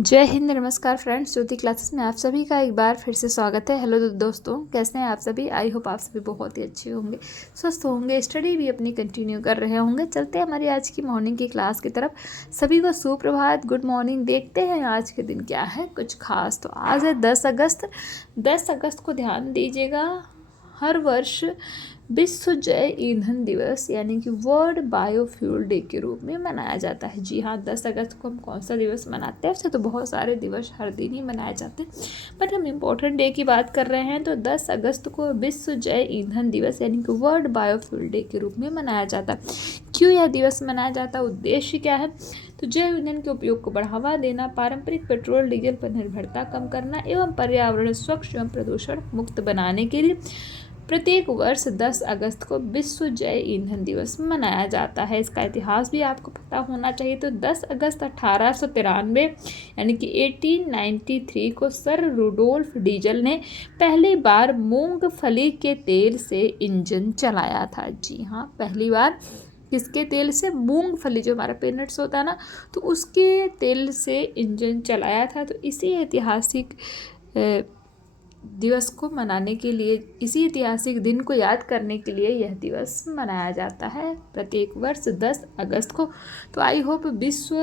जय हिंद, नमस्कार फ्रेंड्स। ज्योति क्लासेस में आप सभी का एक बार फिर से स्वागत है। हेलो दोस्तों, कैसे हैं आप सभी? आई होप आप सभी बहुत ही अच्छे होंगे, स्वस्थ होंगे, स्टडी भी अपनी कंटिन्यू कर रहे होंगे। चलते हैं हमारी आज की मॉर्निंग की क्लास की तरफ। सभी को सुप्रभात, गुड मॉर्निंग। देखते हैं आज के दिन क्या है कुछ खास। तो आज है 10 अगस्त। 10 अगस्त को ध्यान दीजिएगा, हर वर्ष विश्व जैव ईंधन दिवस यानी कि वर्ल्ड बायोफ्यूल डे के रूप में मनाया जाता है। जी हाँ, 10 अगस्त को हम कौन सा दिवस मनाते हैं? वैसे तो बहुत सारे दिवस हर दिन ही मनाए जाते हैं, बट हम इम्पोर्टेंट डे की बात कर रहे हैं। तो 10 अगस्त को विश्व जैव ईंधन दिवस यानी कि वर्ल्ड बायोफ्यूल डे के रूप में मनाया जाता है। क्यों यह दिवस मनाया जाता है, उद्देश्य क्या है? तो जैव ईंधन के उपयोग को बढ़ावा देना, पारंपरिक पेट्रोल डीजल पर निर्भरता कम करना एवं पर्यावरण स्वच्छ एवं प्रदूषण मुक्त बनाने के लिए प्रत्येक वर्ष 10 अगस्त को विश्व जैव ईंधन दिवस मनाया जाता है। इसका इतिहास भी आपको पता होना चाहिए। तो 10 अगस्त 1893 यानी कि 1893 को सर रुडोल्फ डीजल ने पहली बार मूंगफली के तेल से इंजन चलाया था। जी हाँ, पहली बार किसके तेल से? मूंगफली, जो हमारा पीनट्स होता है ना, तो उसके तेल से इंजन चलाया था। तो इसी ऐतिहासिक दिवस को मनाने के लिए, इसी ऐतिहासिक दिन को याद करने के लिए यह दिवस मनाया जाता है प्रत्येक वर्ष 10 अगस्त को। तो आई होप विश्व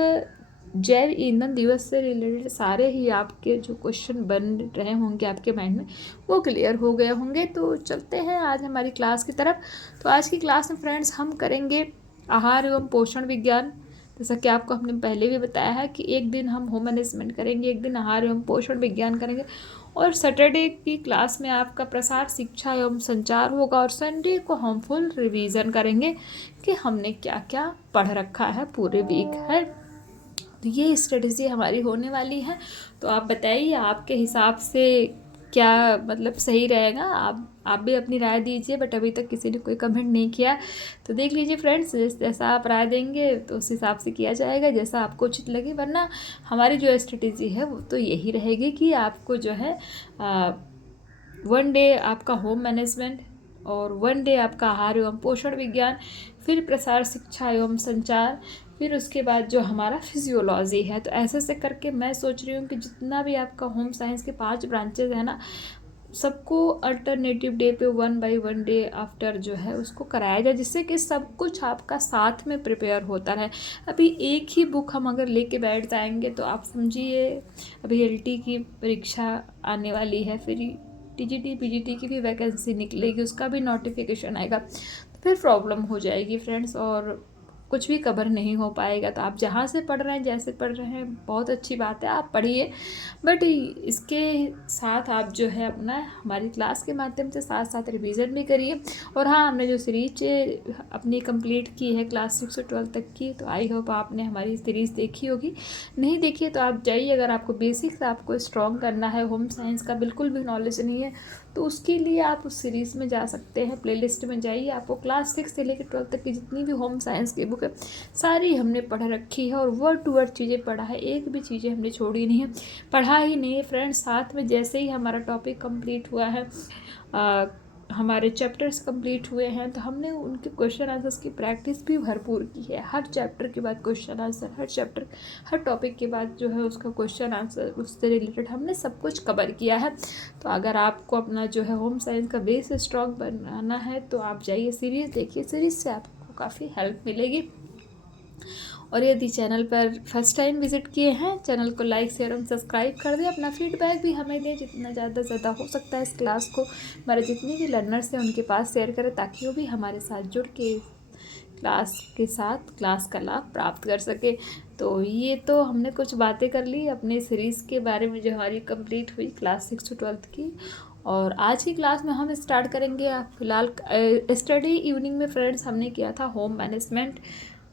जैव ईंधन दिवस से रिलेटेड सारे ही आपके जो क्वेश्चन बन रहे होंगे आपके माइंड में, वो क्लियर हो गए होंगे। तो चलते हैं आज हमारी क्लास की तरफ। तो आज की क्लास में फ्रेंड्स हम करेंगे आहार एवं पोषण विज्ञान। जैसा कि आपको हमने पहले भी बताया है कि एक दिन हम होम मैनेजमेंट करेंगे, एक दिन आहार एवं पोषण विज्ञान करेंगे, और सैटरडे की क्लास में आपका प्रसार शिक्षा एवं संचार होगा, और संडे को हम फुल रिवीजन करेंगे कि हमने क्या क्या पढ़ रखा है पूरे वीक है। तो ये स्ट्रेटजी हमारी होने वाली है। तो आप बताइए आपके हिसाब से क्या मतलब सही रहेगा। आप भी अपनी राय दीजिए, बट अभी तक किसी ने कोई कमेंट नहीं किया। तो देख लीजिए फ्रेंड्स, जैसा आप राय देंगे तो उस हिसाब से किया जाएगा, जैसा आपको उचित लगे। वरना हमारी जो स्ट्रेटजी है वो तो यही रहेगी कि आपको जो है 1 डे आपका होम मैनेजमेंट और 1 डे आपका आहार एवं पोषण विज्ञान, फिर प्रसार शिक्षा एवं संचार, फिर उसके बाद जो हमारा फिजियोलॉजी है। तो ऐसे करके मैं सोच रही हूँ कि जितना भी आपका होम साइंस के 5 ब्रांचेज है ना, सबको अल्टरनेटिव डे पे 1 बाई 1 डे आफ्टर जो है उसको कराया जाए, जिससे कि सब कुछ आपका साथ में प्रिपेयर होता रहे। अभी एक ही बुक हम अगर लेके बैठ जाएंगे तो आप समझिए, अभी एलटी की परीक्षा आने वाली है, फिर टीजीटी पीजीटी की भी वैकेंसी निकलेगी, उसका भी नोटिफिकेशन आएगा, तो फिर प्रॉब्लम हो जाएगी फ्रेंड्स, और कुछ भी कवर नहीं हो पाएगा। तो आप जहाँ से पढ़ रहे हैं, जैसे पढ़ रहे हैं, बहुत अच्छी बात है, आप पढ़िए, बट इसके साथ आप जो है अपना हमारी क्लास के माध्यम से साथ साथ रिवीजन भी करिए। और हाँ, हमने जो सीरीज अपनी कंप्लीट की है क्लास 6 से 12 तक की, तो आई होप आपने हमारी सीरीज़ देखी होगी। नहीं देखी है तो आप जाइए। अगर आपको बेसिक्स आपको स्ट्रॉन्ग करना है, होम साइंस का बिल्कुल भी नॉलेज नहीं है, तो उसके लिए आप उस सीरीज़ में जा सकते हैं। प्लेलिस्ट में जाइए, आपको क्लास 6 से लेकर 12 तक की जितनी भी होम साइंस की बुक है सारी हमने पढ़ रखी है, और वर्ड टू वर्ड चीज़ें पढ़ा है, एक भी चीज़ें हमने छोड़ी नहीं है, पढ़ा ही नहीं है फ्रेंड्स। साथ में जैसे ही हमारा टॉपिक कंप्लीट हुआ है, हमारे चैप्टर्स कंप्लीट हुए हैं, तो हमने उनके क्वेश्चन आंसर्स की प्रैक्टिस भी भरपूर की है। हर चैप्टर के बाद क्वेश्चन आंसर, हर टॉपिक के बाद जो है उसका क्वेश्चन आंसर, उससे रिलेटेड हमने सब कुछ कवर किया है। तो अगर आपको अपना जो है होम साइंस का बेस स्ट्रॉन्ग बनाना है तो आप जाइए, सीरीज़ देखिए, सीरीज़ से आपको काफ़ी हेल्प मिलेगी। और यदि चैनल पर फर्स्ट टाइम विजिट किए हैं, चैनल को लाइक शेयर और सब्सक्राइब कर दें। अपना फीडबैक भी हमें दें, जितना ज़्यादा से ज़्यादा हो सकता है इस क्लास को हमारे जितने भी लर्नर्स हैं उनके पास शेयर करें, ताकि वो भी हमारे साथ जुड़ के क्लास के साथ क्लास का लाभ प्राप्त कर सके। तो ये तो हमने कुछ बातें कर ली अपने सीरीज़ के बारे में जो हमारी कंप्लीट हुई क्लास 6 से 12 की। और आज की क्लास में हम स्टार्ट करेंगे फिलहाल स्टडी इवनिंग में फ्रेंड्स हमने किया था होम मैनेजमेंट।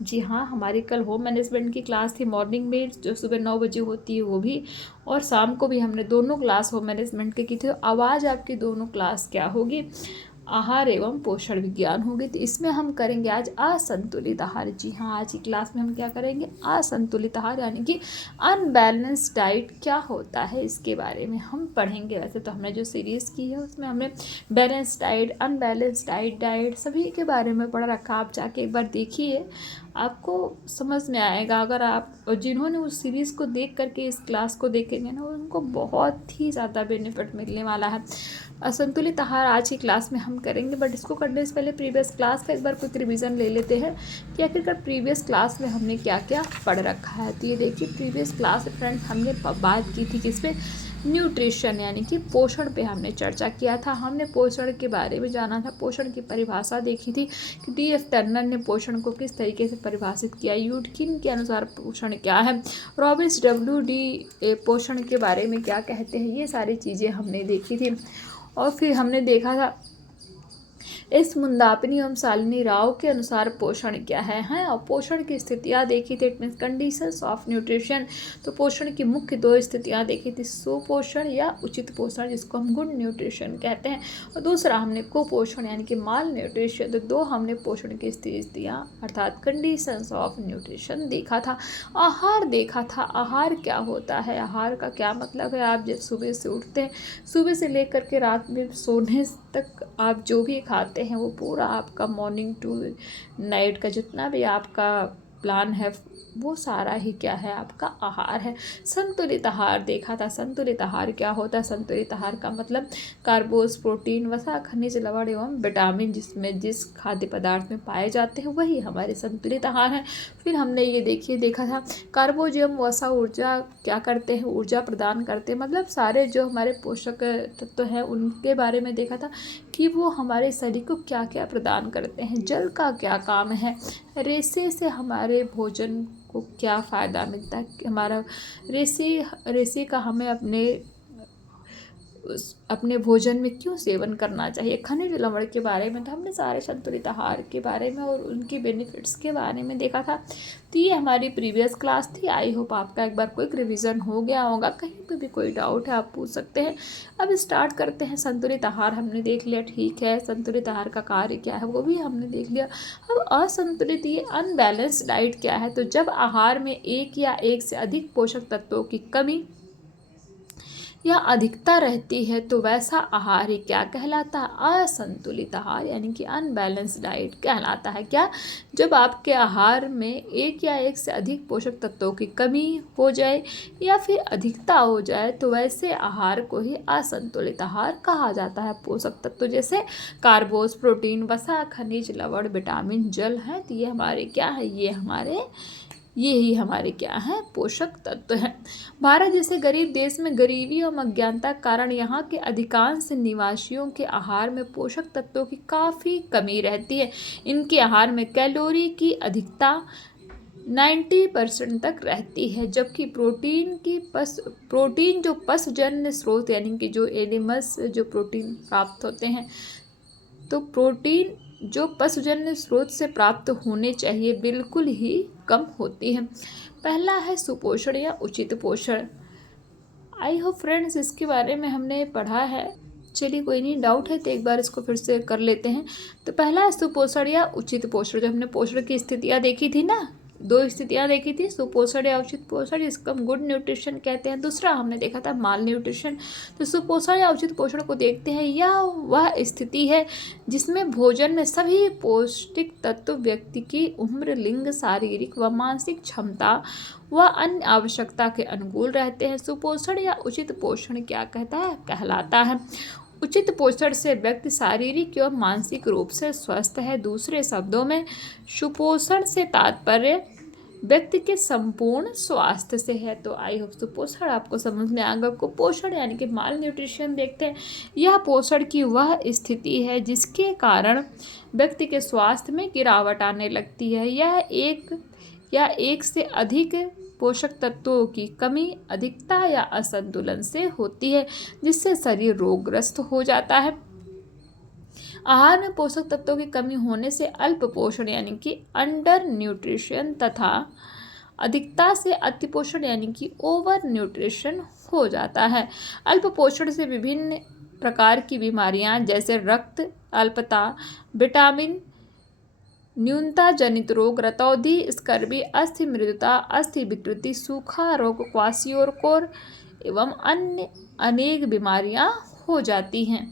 जी हाँ, हमारी कल होम मैनेजमेंट की क्लास थी मॉर्निंग में, जो सुबह 9 बजे होती है वो भी, और शाम को भी हमने दोनों क्लास होम मैनेजमेंट की थी। अब आज आपकी दोनों क्लास क्या होगी? आहार एवं पोषण विज्ञान होगी। तो इसमें हम करेंगे आज असंतुलित आहार। जी हाँ, आज की क्लास में हम क्या करेंगे? असंतुलित आहार यानी कि अनबैलेंस डाइट क्या होता है, इसके बारे में हम पढ़ेंगे। वैसे तो हमने जो सीरीज़ की है उसमें हमने बैलेंस डाइट, अनबैलेंस डाइट सभी के बारे में पढ़ रखा। आप जाके एक बार देखिए, आपको समझ में आएगा। अगर आप जिन्होंने उस सीरीज़ को देख करके इस क्लास को देखेंगे ना, उनको बहुत ही ज़्यादा बेनिफिट मिलने वाला है। असंतुलित आहार आज की क्लास में हम करेंगे, बट इसको करने से पहले प्रीवियस क्लास का एक बार क्विक रिवीजन ले लेते हैं कि आखिरकार प्रीवियस क्लास में हमने क्या क्या पढ़ रखा है। तो ये देखिए, प्रीवियस क्लास में फ्रेंड्स हमने बात की थी किस पे, न्यूट्रिशन यानी कि पोषण पे हमने चर्चा किया था। हमने पोषण के बारे में जाना था, पोषण की परिभाषा देखी थी कि D.F. टर्नर ने पोषण को किस तरीके से परिभाषित किया, यूडकिन के अनुसार पोषण क्या है, रॉबिन्स W.D. पोषण के बारे में क्या कहते हैं, ये सारी चीज़ें हमने देखी थी। और फिर हमने देखा था इस मुंदापनी एवं शालिनी राव के अनुसार पोषण क्या है और पोषण की स्थितियाँ देखी थी, it means conditions of nutrition. तो पोषण की मुख्य 2 स्थितियाँ देखी थी, सुपोषण या उचित पोषण जिसको हम गुड न्यूट्रिशन कहते हैं, और दूसरा हमने कुपोषण यानी कि माल न्यूट्रिशन। तो 2 हमने पोषण की स्थितियाँ अर्थात कंडीशंस ऑफ न्यूट्रिशन देखा था। आहार देखा था, आहार क्या होता है, आहार का क्या मतलब है। आप जब सुबह से उठते हैं, सुबह से लेकर के रात में सोने तक आप जो भी खाते हैं वो पूरा आपका मॉर्निंग टू नाइट का जितना भी आपका प्लान है वो सारा ही क्या है, आपका आहार है। संतुलित आहार देखा था, संतुलित आहार क्या होता है। संतुलित आहार का मतलब कार्बोस, प्रोटीन, वसा, खनिज, लवण एवं विटामिन जिसमें जिस खाद्य पदार्थ में पाए जाते हैं वही हमारे संतुलित आहार हैं। फिर हमने ये देखा था कार्बोज एवं वसा ऊर्जा क्या करते हैं, ऊर्जा प्रदान करते हैं, मतलब सारे जो हमारे पोषक तत्व हैं उनके बारे में देखा था कि वो हमारे शरीर को क्या क्या प्रदान करते हैं। जल का क्या काम है, रेशे से हमारे भोजन को क्या फ़ायदा मिलता है, हमारा रेशे का हमें अपने भोजन में क्यों सेवन करना चाहिए। खनिज लवण के बारे में तो हमने सारे संतुलित आहार के बारे में और उनके बेनिफिट्स के बारे में देखा था। तो ये हमारी प्रीवियस क्लास थी। आई होप आपका एक बार क्विक रिवीजन हो गया होगा। कहीं पे भी कोई डाउट है आप पूछ सकते हैं। अब स्टार्ट करते हैं। संतुलित आहार हमने देख लिया, ठीक है। संतुलित आहार का कार्य क्या है वो भी हमने देख लिया। अब असंतुलित ये अनबैलेंस डाइट क्या है। तो जब आहार में एक या एक से अधिक पोषक तत्वों की कमी या अधिकता रहती है तो वैसा आहार ही क्या कहलाता है, असंतुलित आहार यानी कि अनबैलेंस डाइट कहलाता है। क्या, जब आपके आहार में एक या एक से अधिक पोषक तत्वों की कमी हो जाए या फिर अधिकता हो जाए तो वैसे आहार को ही असंतुलित आहार कहा जाता है। पोषक तत्व जैसे कार्बोस, प्रोटीन, वसा, खनिज, लवण, विटामिन, जल है, तो ये हमारे क्या है, ये ही हमारे क्या हैं, पोषक तत्व हैं। भारत जैसे गरीब देश में गरीबी और अज्ञानता के कारण यहाँ के अधिकांश निवासियों के आहार में पोषक तत्वों की काफ़ी कमी रहती है। इनके आहार में कैलोरी की अधिकता 90% तक रहती है, जबकि प्रोटीन जो पशुजन्य स्रोत यानी कि जो एनिमल्स जो प्रोटीन प्राप्त होते हैं, तो प्रोटीन जो पशुजन्य स्रोत से प्राप्त होने चाहिए बिल्कुल ही कम होती है। पहला है सुपोषण या उचित पोषण। आई होप फ्रेंड्स इसके बारे में हमने पढ़ा है। चलिए कोई नहीं, डाउट है तो एक बार इसको फिर से कर लेते हैं। तो पहला है सुपोषण या उचित पोषण। जो हमने पोषण की स्थितियाँ देखी थी ना, 2 स्थितियाँ देखी थी, सुपोषण या उचित पोषण, जिसको हम गुड न्यूट्रिशन कहते हैं। दूसरा हमने देखा था माल न्यूट्रिशन। तो सुपोषण या उचित पोषण को देखते हैं। यह वह स्थिति है जिसमें भोजन में सभी पौष्टिक तत्व व्यक्ति की उम्र, लिंग, शारीरिक व मानसिक क्षमता व अन्य आवश्यकता के अनुकूल रहते हैं। सुपोषण या उचित पोषण क्या कहलाता है। उचित पोषण से व्यक्ति शारीरिक एवं मानसिक रूप से स्वस्थ है। दूसरे शब्दों में सुपोषण से तात्पर्य व्यक्ति के संपूर्ण स्वास्थ्य से है। तो आई होप सुपोषण आपको समझ में आएगा। कुपोषण यानी कि माल न्यूट्रिशन देखते हैं। यह पोषण की वह स्थिति है जिसके कारण व्यक्ति के स्वास्थ्य में गिरावट आने लगती है। यह एक या एक से अधिक पोषक तत्वों की कमी, अधिकता या असंतुलन से होती है, जिससे शरीर रोगग्रस्त हो जाता है। आहार में पोषक तत्वों की कमी होने से अल्प पोषण यानी कि अंडर न्यूट्रिशन तथा अधिकता से अतिपोषण यानी कि ओवर न्यूट्रिशन हो जाता है। अल्प पोषण से विभिन्न प्रकार की बीमारियां जैसे रक्त अल्पता, विटामिन न्यूनता जनित रोग, रतौंधी, स्कर्वी, अस्थि मृदुता, अस्थि विकृति, सूखा रोग, क्वाशियोरकोर एवं अन्य अनेक बीमारियां हो जाती हैं।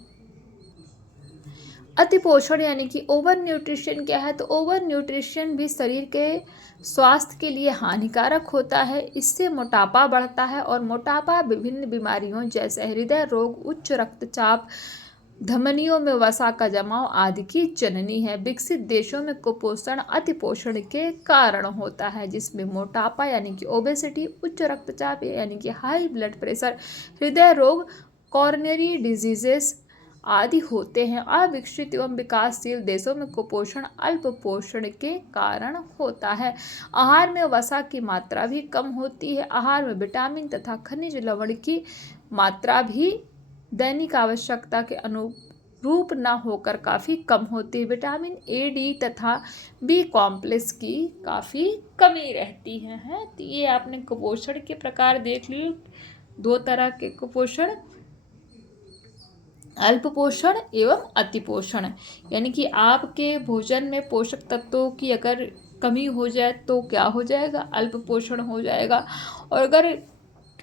अतिपोषण यानी कि ओवर न्यूट्रिशन क्या है, तो ओवर न्यूट्रिशन भी शरीर के स्वास्थ्य के लिए हानिकारक होता है। इससे मोटापा बढ़ता है और मोटापा विभिन्न बीमारियों जैसे हृदय रोग, उच्च रक्तचाप, धमनियों में वसा का जमाव आदि की जननी है। विकसित देशों में कुपोषण अतिपोषण के कारण होता है, जिसमें मोटापा यानी कि ओबेसिटी, उच्च रक्तचाप यानी कि हाई ब्लड प्रेशर, हृदय रोग, कॉर्नरी डिजीजेस आदि होते हैं। अविकसित एवं विकासशील देशों में कुपोषण अल्प पोषण के कारण होता है। आहार में वसा की मात्रा भी कम होती है। आहार में विटामिन तथा खनिज लवण की मात्रा भी दैनिक आवश्यकता के अनुरूप न होकर काफ़ी कम होती है। विटामिन ए, डी तथा बी कॉम्प्लेक्स की काफ़ी कमी रहती है। तो ये आपने कुपोषण के प्रकार देख लिए, दो तरह के कुपोषण, अल्प पोषण एवं अतिपोषण। यानी कि आपके भोजन में पोषक तत्वों की अगर कमी हो जाए तो क्या हो जाएगा, अल्प पोषण हो जाएगा। और अगर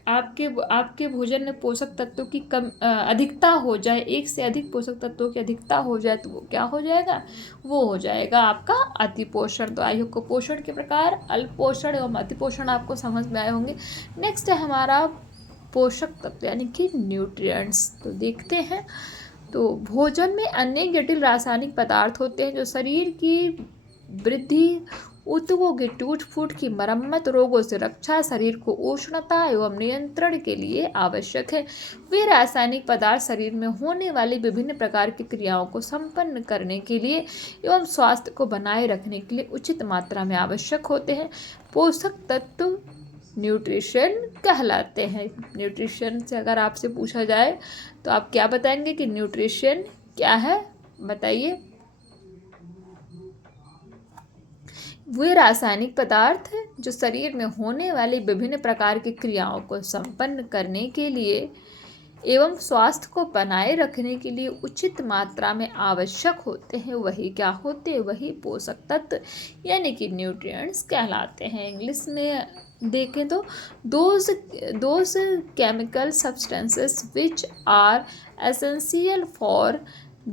आपके भोजन में पोषक तत्वों की अधिकता हो जाए, एक से अधिक पोषक तत्वों की अधिकता हो जाए तो वो क्या हो जाएगा, वो हो जाएगा आपका अतिपोषण। तो आयु कुपोषण के प्रकार अल्प पोषण एवं अतिपोषण आपको समझ में आए होंगे। नेक्स्ट है हमारा पोषक तत्व यानी कि न्यूट्रिएंट्स। तो देखते हैं, तो भोजन में अनेक जटिल रासायनिक पदार्थ होते हैं जो शरीर की वृद्धि, ऊतकों की टूट फूट की मरम्मत, रोगों से रक्षा, शरीर को उष्णता एवं नियंत्रण के लिए आवश्यक है। वे रासायनिक पदार्थ शरीर में होने वाली विभिन्न प्रकार की क्रियाओं को संपन्न करने के लिए एवं स्वास्थ्य को बनाए रखने के लिए उचित मात्रा में आवश्यक होते हैं। पोषक तत्व न्यूट्रिशन कहलाते हैं। न्यूट्रिशन से अगर आपसे पूछा जाए तो आप क्या बताएंगे कि न्यूट्रिशन क्या है, बताइए। वे रासायनिक पदार्थ जो शरीर में होने वाली विभिन्न प्रकार की क्रियाओं को संपन्न करने के लिए एवं स्वास्थ्य को बनाए रखने के लिए उचित मात्रा में आवश्यक होते हैं, वही क्या होते हैं, वही पोषक तत्व यानी कि न्यूट्रिएंट्स कहलाते हैं। इंग्लिश में देखें तो those chemical substances which are essential for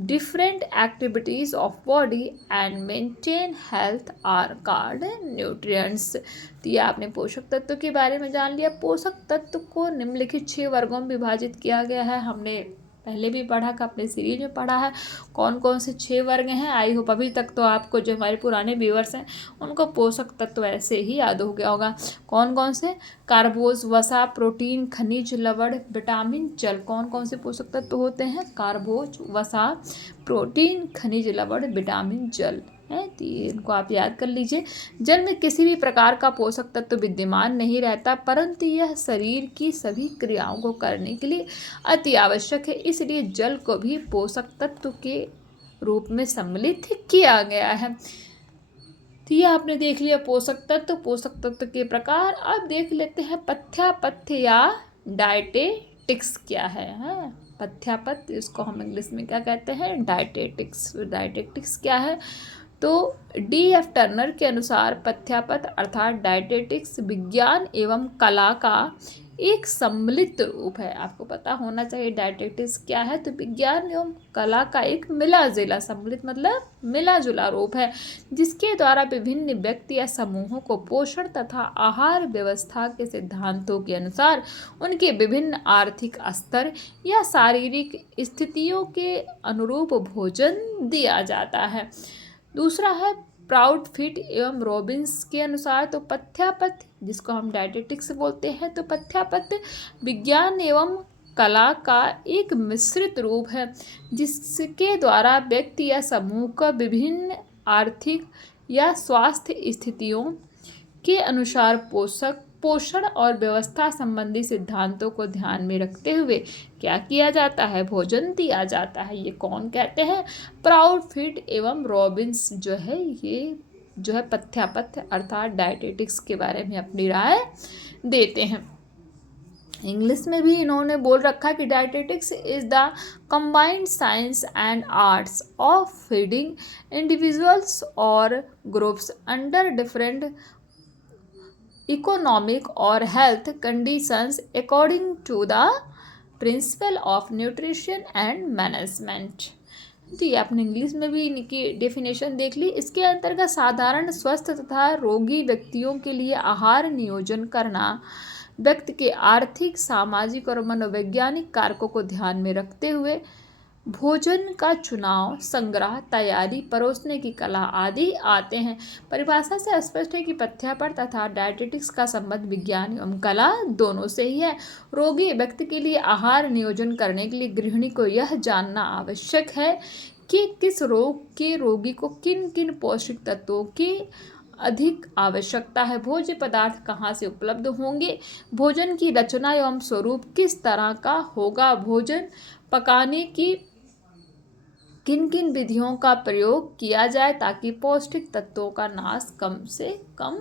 different activities of body and maintain health are called nutrients। तो ये आपने पोषक तत्व के बारे में जान लिया। पोषक तत्व को निम्नलिखित 6 वर्गों में विभाजित किया गया है। हमने पहले भी पढ़ा का, अपने सीरीज में पढ़ा है कौन कौन से 6 वर्ग हैं। आई होप अभी तक तो आपको जो हमारे पुराने व्यूअर्स हैं उनको पोषक तत्व ऐसे ही याद हो गया होगा। कौन कौन से, कार्बोज, वसा, प्रोटीन, खनिज लवण, विटामिन, जल। कौन कौन से पोषक तत्व होते हैं, कार्बोज, वसा, प्रोटीन, खनिज लवण, विटामिन, जल है। तो इनको आप याद कर लीजिए। जल में किसी भी प्रकार का पोषक तत्व विद्यमान नहीं रहता, परंतु यह शरीर की सभी क्रियाओं को करने के लिए अति आवश्यक है, इसलिए जल को भी पोषक तत्व के रूप में सम्मिलित किया गया है। तो ये आपने देख लिया पोषक तत्व के प्रकार। अब देख लेते हैं पथ्यापथ्य या डायटेटिक्स क्या है। पथ्यापथ्य, इसको हम इंग्लिश में क्या कहते हैं, डायटेटिक्स। डायटेटिक्स क्या है, तो D.F. टर्नर के अनुसार पथ्यापथ्य अर्थात डायटेटिक्स विज्ञान एवं कला का एक सम्मिलित रूप है। आपको पता होना चाहिए डायटेटिक्स क्या है, तो विज्ञान एवं कला का एक मिला जुला, सम्मिलित मतलब मिला जुला रूप है, जिसके द्वारा विभिन्न व्यक्ति या समूहों को पोषण तथा आहार व्यवस्था के सिद्धांतों के अनुसार उनके विभिन्न आर्थिक स्तर या शारीरिक स्थितियों के अनुरूप भोजन दिया जाता है। दूसरा है प्राउडफिट एवं रॉबिन्स के अनुसार, तो पथ्यापथ्य जिसको हम डायटेटिक्स बोलते हैं, तो पथ्यापथ्य विज्ञान एवं कला का एक मिश्रित रूप है, जिसके द्वारा व्यक्ति या समूह का विभिन्न आर्थिक या स्वास्थ्य स्थितियों के अनुसार पोषण और व्यवस्था संबंधी सिद्धांतों को ध्यान में रखते हुए क्या किया जाता है, भोजन दिया जाता है। ये कौन कहते हैं, प्राउडफिट एवं रॉबिन्स जो है, ये जो है पथ्यापथ्य अर्थात डायटेटिक्स के बारे में अपनी राय देते हैं। इंग्लिश में भी इन्होंने बोल रखा कि dietetics is the combined science and arts of feeding individuals और groups under different economic or health conditions according to the principle of nutrition and management। तो ये आपने इंग्लिश में भी इनकी डेफिनेशन देख ली। इसके अंतर्गत साधारण स्वस्थ तथा रोगी व्यक्तियों के लिए आहार नियोजन करना व्यक्ति के आर्थिक, सामाजिक और मनोवैज्ञानिक कारकों को ध्यान में रखते हुए भोजन का चुनाव, संग्रह, तैयारी, परोसने की कला आदि आते हैं। परिभाषा से स्पष्ट है कि पथ्यापर तथा डायटेटिक्स का संबंध विज्ञान एवं कला दोनों से ही है। रोगी व्यक्ति के लिए आहार नियोजन करने के लिए गृहिणी को यह जानना आवश्यक है कि किस रोग के रोगी को किन किन पौष्टिक तत्वों की अधिक आवश्यकता है, भोज्य पदार्थ कहाँ से उपलब्ध होंगे, भोजन की रचना एवं स्वरूप किस तरह का होगा, भोजन पकाने की किन किन विधियों का प्रयोग किया जाए ताकि पौष्टिक तत्वों का नाश कम से कम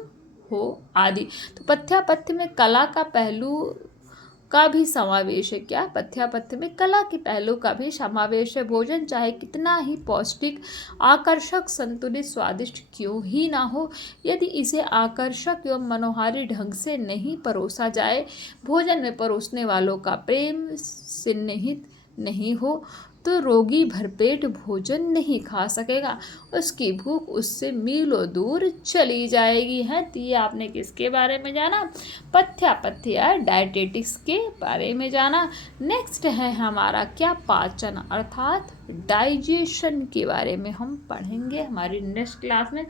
हो आदि। तो पथ्यापथ्य में कला का पहलू का भी समावेश है। क्या? पथ्यापथ्य में कला के पहलू का भी समावेश है। भोजन चाहे कितना ही पौष्टिक, आकर्षक, संतुलित, स्वादिष्ट क्यों ही ना हो, यदि इसे आकर्षक एवं मनोहारी ढंग से नहीं परोसा जाए, भोजन में परोसने वालों का प्रेम सन्निहित नहीं हो, तो रोगी भरपेट भोजन नहीं खा सकेगा, उसकी भूख उससे मीलों दूर चली जाएगी। है तो ये आपने किसके बारे में जाना? पथ्यापथ्य या डायटेटिक्स के बारे में जाना। नेक्स्ट है हमारा क्या? पाचन अर्थात डाइजेशन के बारे में हम पढ़ेंगे हमारी नेक्स्ट क्लास में।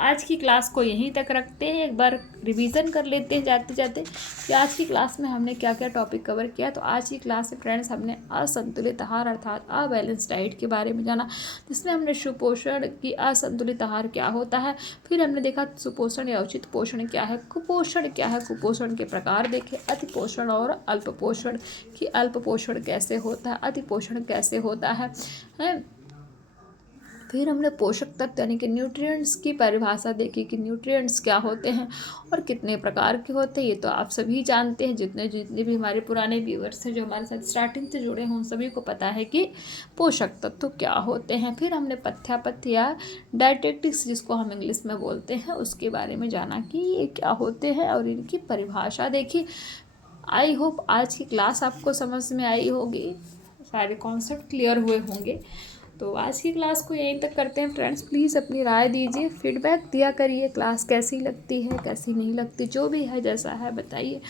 आज की क्लास को यहीं तक रखते हैं। एक बार रिवीजन कर लेते हैं जाते जाते कि आज की क्लास में हमने क्या क्या टॉपिक कवर किया। तो आज की क्लास में फ्रेंड्स हमने असंतुलित आहार अर्थात अबैलेंस डाइट के बारे में जाना, जिसमें हमने सुपोषण की असंतुलित आहार क्या होता है, फिर हमने देखा सुपोषण या उचित पोषण क्या है, कुपोषण क्या है, कुपोषण के प्रकार देखे, अति पोषण और अल्प पोषण कि अल्प पोषण कैसे होता है, अति पोषण कैसे होता है। फिर हमने पोषक तत्व यानी कि न्यूट्रिएंट्स की परिभाषा देखी कि न्यूट्रिएंट्स क्या होते हैं और कितने प्रकार के होते हैं। ये तो आप सभी जानते हैं, जितने भी हमारे पुराने व्यूअर्स हैं जो हमारे साथ स्टार्टिंग से जुड़े हैं, उन सभी को पता है कि पोषक तत्व क्या होते हैं। फिर हमने पथ्यापथ्य या डायटेटिक्स जिसको हम इंग्लिश में बोलते हैं उसके बारे में जाना कि ये क्या होते हैं और इनकी परिभाषा देखी। आई होप आज की क्लास आपको समझ में आई होगी, सारे कॉन्सेप्ट क्लियर हुए होंगे। तो आज की क्लास को यहीं तक करते हैं फ्रेंड्स। प्लीज़ अपनी राय दीजिए, फीडबैक दिया करिए, क्लास कैसी लगती है कैसी नहीं लगती, जो भी है जैसा है बताइए।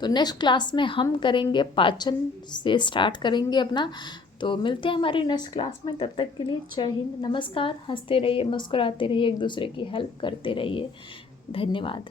तो नेक्स्ट क्लास में हम करेंगे पाचन से स्टार्ट करेंगे अपना। तो मिलते हैं हमारी नेक्स्ट क्लास में, तब तक के लिए जय हिंद, नमस्कार। हंसते रहिए, मुस्कुराते रहिए, एक दूसरे की हेल्प करते रहिए। धन्यवाद।